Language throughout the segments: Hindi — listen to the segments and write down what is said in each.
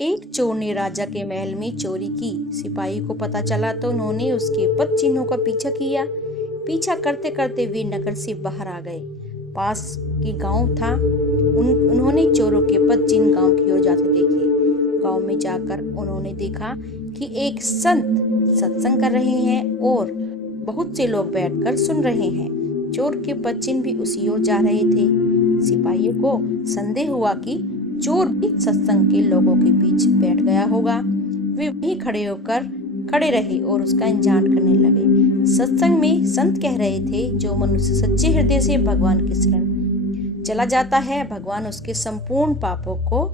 एक चोर ने राजा के महल में चोरी की। सिपाही को पता चला तो उन्होंने उसके पद चिन्हों का पीछा किया। पीछा करते करते वे नगर से बाहर आ गए। पास के गांव था। उन्होंने चोरों के पद चिन्ह गांव की ओर जाते देखे। गांव में जाकर उन्होंने देखा कि एक संत सत्संग कर रहे हैं और बहुत से लोग बैठकर सुन रहे हैं। चोर के पद चिन्ह भी उसी ओर जा रहे थे। सिपाहियों को संदेह हुआ कि चोर भी सत्संग के लोगों के बीच बैठ गया होगा। वे वहीं खड़े रहे और उसका इंतजार करने लगे। सत्संग में संत कह रहे थे, जो मनुष्य सच्चे हृदय से भगवान की शरण चला जाता है, भगवान उसके संपूर्ण पापों को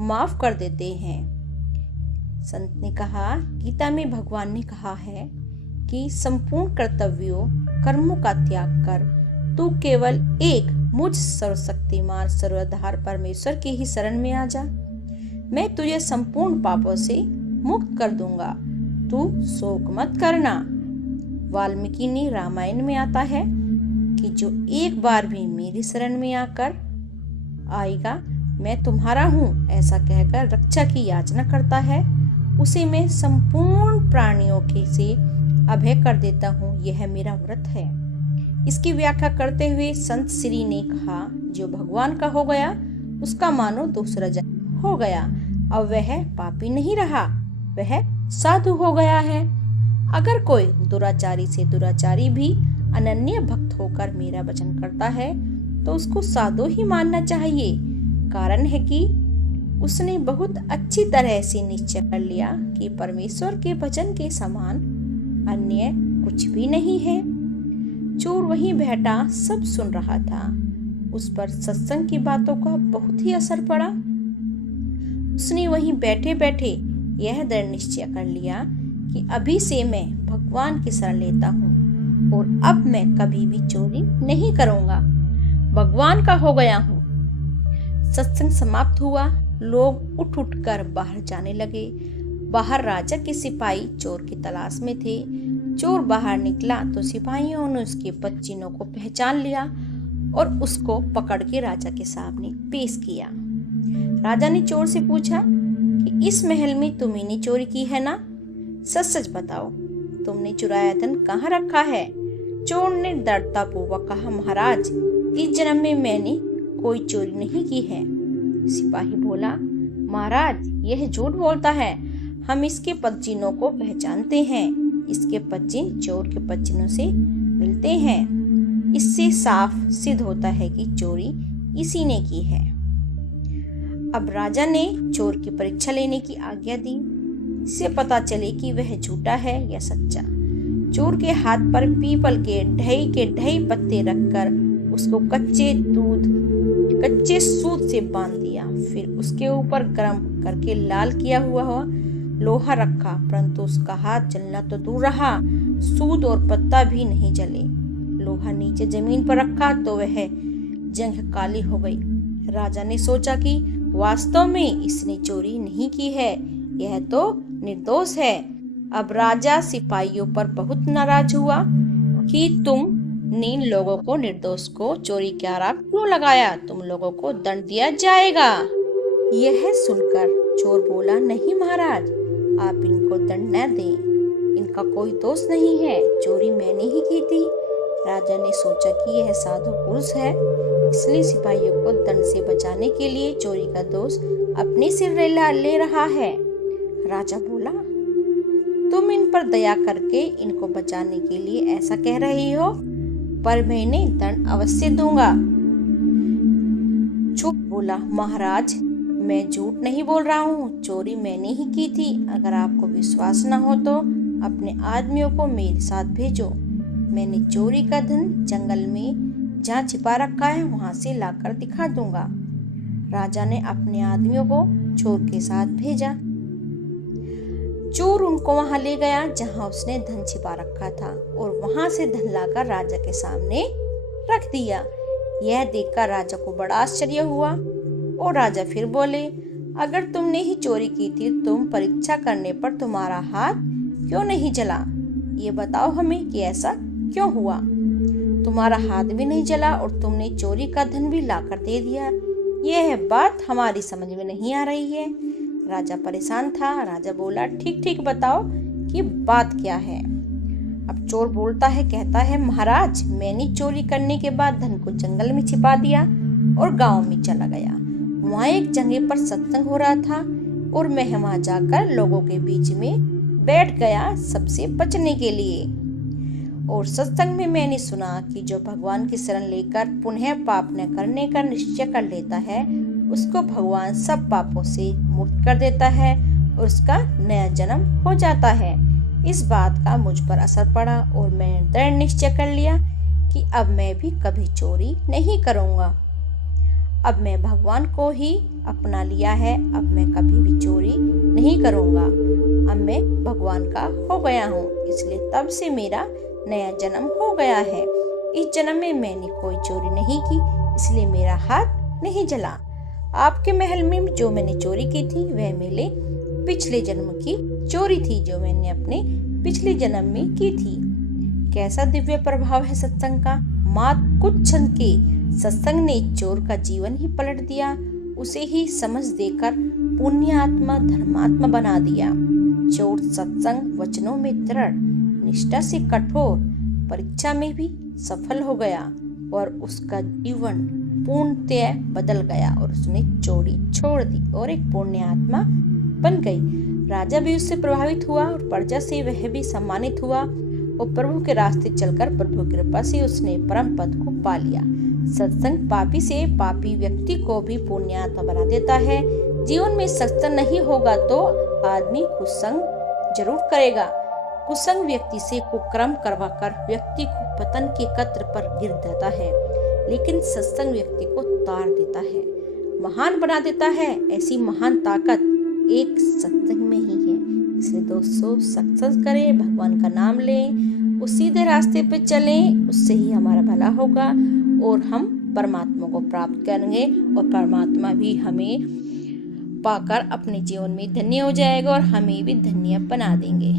माफ कर देते हैं। संत ने कहा, गीता में भगवान ने कहा है कि संपूर्ण कर्तव्यों कर्मों का त्याग कर तू केवल एक मुझ सर्वशक्तिमान सर्वाधार परमेश्वर की ही शरण में आ जा। मैं तुझे संपूर्ण पापों से मुक्त कर दूंगा। तू शोक मत करना। वाल्मीकि ने रामायण में आता है कि जो एक बार भी मेरी शरण में आकर आएगा, मैं तुम्हारा हूँ ऐसा कहकर रक्षा की याचना करता है, उसे मैं संपूर्ण प्राणियों के से अभय कर देता हूँ। यह मेरा व्रत है। इसकी व्याख्या करते हुए संत श्री ने कहा, जो भगवान का हो गया उसका मानो दूसरा जन्म हो गया। अब वह पापी नहीं रहा, वह साधु हो गया है। अगर कोई दुराचारी से दुराचारी भी अनन्य भक्त होकर मेरा वचन करता है तो उसको साधु ही मानना चाहिए। कारण है कि उसने बहुत अच्छी तरह से निश्चय कर लिया कि परमेश्वर के भजन के समान अन्य कुछ भी नहीं है। चोर वहीं बैठा सब सुन रहा था। उस पर सत्संग की बातों का बहुत ही असर पड़ा। उसने वहीं बैठे बैठे यह दृढ़ निश्चय कर लिया कि अभी से मैं भगवान की शरण लेता हूँ और अब मैं कभी भी चोरी नहीं करूँगा। भगवान का हो गया हूँ। सत्संग समाप्त हुआ। लोग उठ उठ कर बाहर जाने लगे। बाहर राजा के सिपाही चोर की तलाश में थे। चोर बाहर निकला तो सिपाहियों ने उसके पद चिन्हों को पहचान लिया और उसको पकड़ के राजा के सामने पेश किया। राजा ने चोर से पूछा कि इस महल में तुम्ही ने चोरी की है ना? सच सच बताओ, तुमने चुराया धन कहाँ रखा है? चोर ने दृढ़ता पूर्वक कहा, महाराज, इस जन्म में मैंने कोई चोरी नहीं की है। सिपाही बोला, महाराज, यह झूठ बोलता है। हम इसके पद चिन्हों को पहचानते हैं। इसके पद चिन्ह चोर के पद चिन्हों से मिलते हैं। इससे साफ सिद्ध होता है कि चोरी इसी ने की है। अब राजा ने चोर की परीक्षा लेने की आज्ञा दी। इससे पता चले कि वह झूठा है या सच्चा। चोर के हाथ पर पीपल के ढई पत्ते रखकर उसको कच्चे सूत से बांध दिया। फिर उसके ऊपर गर्म करके लाल किया हुआ लोहा रखा, परंतु उसका हाथ जलना तो दूर रहा, सूत और पत्ता भी नहीं जले। लोहा नीचे जमीन पर रखा तो वह जंग काली हो गई। राजा ने सोचा कि वास्तव में इसने चोरी नहीं की है, यह तो निर्दोष है। अब राजा सिपाहियों पर बहुत नाराज हुआ कि तुमने इन लोगों को, निर्दोष को चोरी का आरोप क्यों लगाया? तुम लोगों को दंड दिया जाएगा। यह सुनकर चोर बोला, नहीं महाराज, आप इनको दंड न दें। इनका कोई दोष नहीं है, चोरी मैंने ही की थी। राजा ने सोचा कि यह साधु पुरुष है, इसलिए सिपाहियों को दंड से बचाने के लिए चोरी का दोष अपने सिर ले रहा है। राजा बोला, तुम इन पर दया करके इनको बचाने के लिए ऐसा कह रही हो, पर मैं इन्हें दंड अवश्य दूंगा। चुप बोला, महाराज, मैं झूठ नहीं बोल रहा हूँ, चोरी मैंने ही की थी। अगर आपको विश्वास न हो तो अपने आदमियों को मेरे साथ भेजो। मैंने चोरी का धन जंगल में जहाँ छिपा रखा है वहां से लाकर दिखा दूंगा। राजा ने अपने आदमियों को चोर के साथ भेजा। चोर उनको वहां ले गया जहां उसने धन छिपा रखा था और वहां से धन लाकर राजा के सामने रख दिया। यह देखकर राजा को बड़ा आश्चर्य हुआ और राजा फिर बोले, अगर तुमने ही चोरी की थी, तुम परीक्षा करने पर तुम्हारा हाथ क्यों नहीं जला? ये बताओ हमें कि ऐसा क्यों हुआ? तुम्हारा हाथ भी नहीं जला और तुमने चोरी का धन भी लाकर दे दिया। यह बात हमारी समझ में नहीं आ रही है। राजा परेशान था। राजा बोला, ठीक ठीक बताओ कि बात क्या है। अब चोर बोलता है, कहता है, महाराज, मैंने चोरी करने के बाद धन को जंगल में छिपा दिया और गांव में चला गया। वहाँ एक जगह पर सत्संग हो रहा था और मैं वहाँ जाकर लोगों के बीच में बैठ गया सबसे बचने के लिए। और सत्संग में मैंने सुना कि जो भगवान की शरण लेकर पुनः पाप न करने का निश्चय कर लेता है, उसको भगवान सब पापों से मुक्त कर देता है और उसका नया जन्म हो जाता है। इस बात का मुझ पर असर पड़ा और मैंने दृढ़ निश्चय कर लिया कि अब मैं भी कभी चोरी नहीं करूँगा। अब मैं भगवान को ही अपना लिया है, अब मैं कभी भी चोरी नहीं करूँगा। अब मैं भगवान का हो गया हूँ, इसलिए तब से मेरा नया जन्म हो गया है। इस जन्म में मैंने कोई चोरी नहीं की, इसलिए मेरा हाथ नहीं जला। आपके महल में जो मैंने चोरी की थी वह मेरे पिछले जन्म की चोरी थी, जो मैंने अपने पिछले जन्म में की थी। कैसा दिव्य प्रभाव है सत्संग का। मात्र कुछ क्षण के सत्संग ने चोर का जीवन ही पलट दिया, उसे ही समझ देकर पुण्य आत्मा धर्मात्मा बना दिया। चोर सत्संग वचनों में दृढ़, निष्ठा से कठोर, परीक्षा में भी सफल हो गया और उसका जीवन पूर्णतः बदल गया और उसने चोरी छोड़ दी और एक पुण्य आत्मा बन गई। राजा भी उससे प्रभावित हुआ और प्रजा से वह भी सम्मानित हुआ और प्रभु के रास्ते चलकर प्रभु की कृपा से उसने परम पद को पा लिया। सत्संग पापी से पापी व्यक्ति को भी पुण्य आत्मा बना देता है। जीवन में सत्संग नहीं होगा तो आदमी कुसंग जरूर करेगा। कुसंग व्यक्ति से कुकर्म करवाकर व्यक्ति को पतन के कत्र पर गिर देता है, लेकिन सत्संग व्यक्ति को तार देता है, महान बना देता है। ऐसी महान ताकत एक सत्संग में ही है। इसलिए दोस्तों, सत्संग करें, भगवान का नाम लें, उस सीधे रास्ते पे चलें, उससे ही हमारा भला होगा और हम परमात्मा को प्राप्त करेंगे और परमात्मा भी हमें पाकर अपने जीवन में धन्य हो जाएगा और हमें भी धन्य बना देंगे।